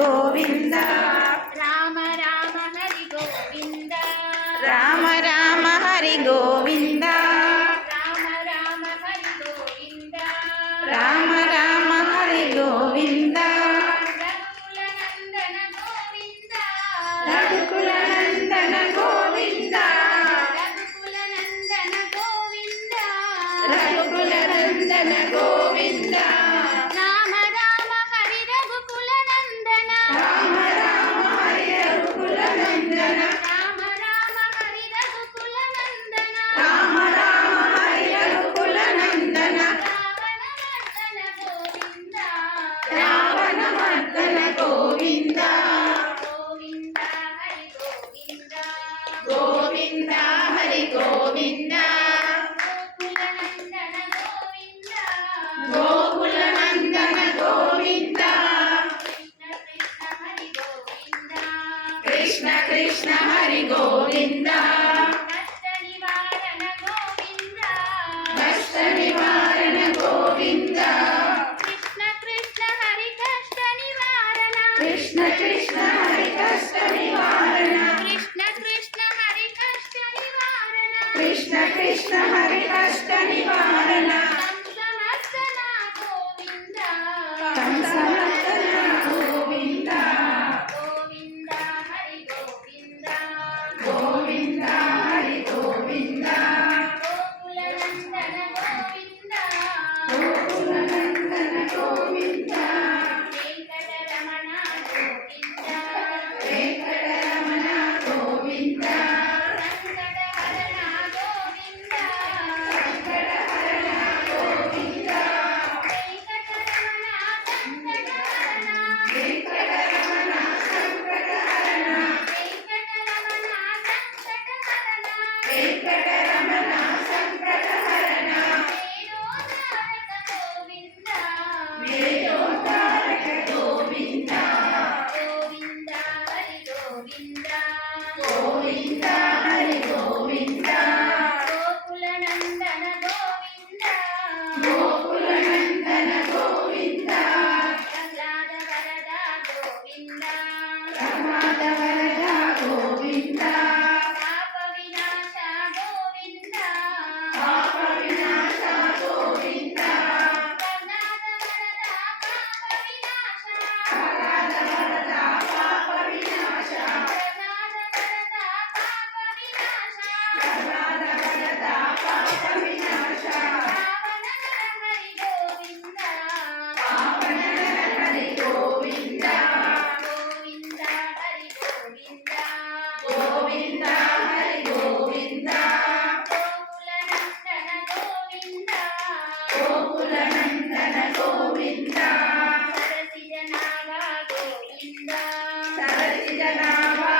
గోవింద. రామ రామ హరి గోవింద. రామ రామ హరి గోవింద. రామ రామ హరి గోవింద. రామ రామ హరి గోవింద. రఘుకుల నందన గోవింద. రఘుకుల నందన గోవింద. రఘుకుల నందన గోవింద రఘుకుల నందన గోవింద రామ రామ హరి రఘుకుల నందన రామ రామ హరి రఘుకుల నందన రామ రామ హరి రఘుకుల నందన రామ రామ హరి రఘుకుల నందన రావణ మర్దన గోవింద రావణ మర్దన గోవింద గోవింద హరి గోవింద గోవింద హరి గోవింద గోకుల నందన గోవింద గోకుల నందన గోవింద కృష్ణ కృష్ణ హరి గోవింద కష్ట నివారణ గోవింద కష్ట నివారణ గోవింద కృష్ణ కృష్ణ హరి కష్ట నివారణ. కృష్ణ కృష్ణ హరి కష్ట నివారణ. కృష్ణ కృష్ణ హరి కష్ట Inter సరసి జనాభా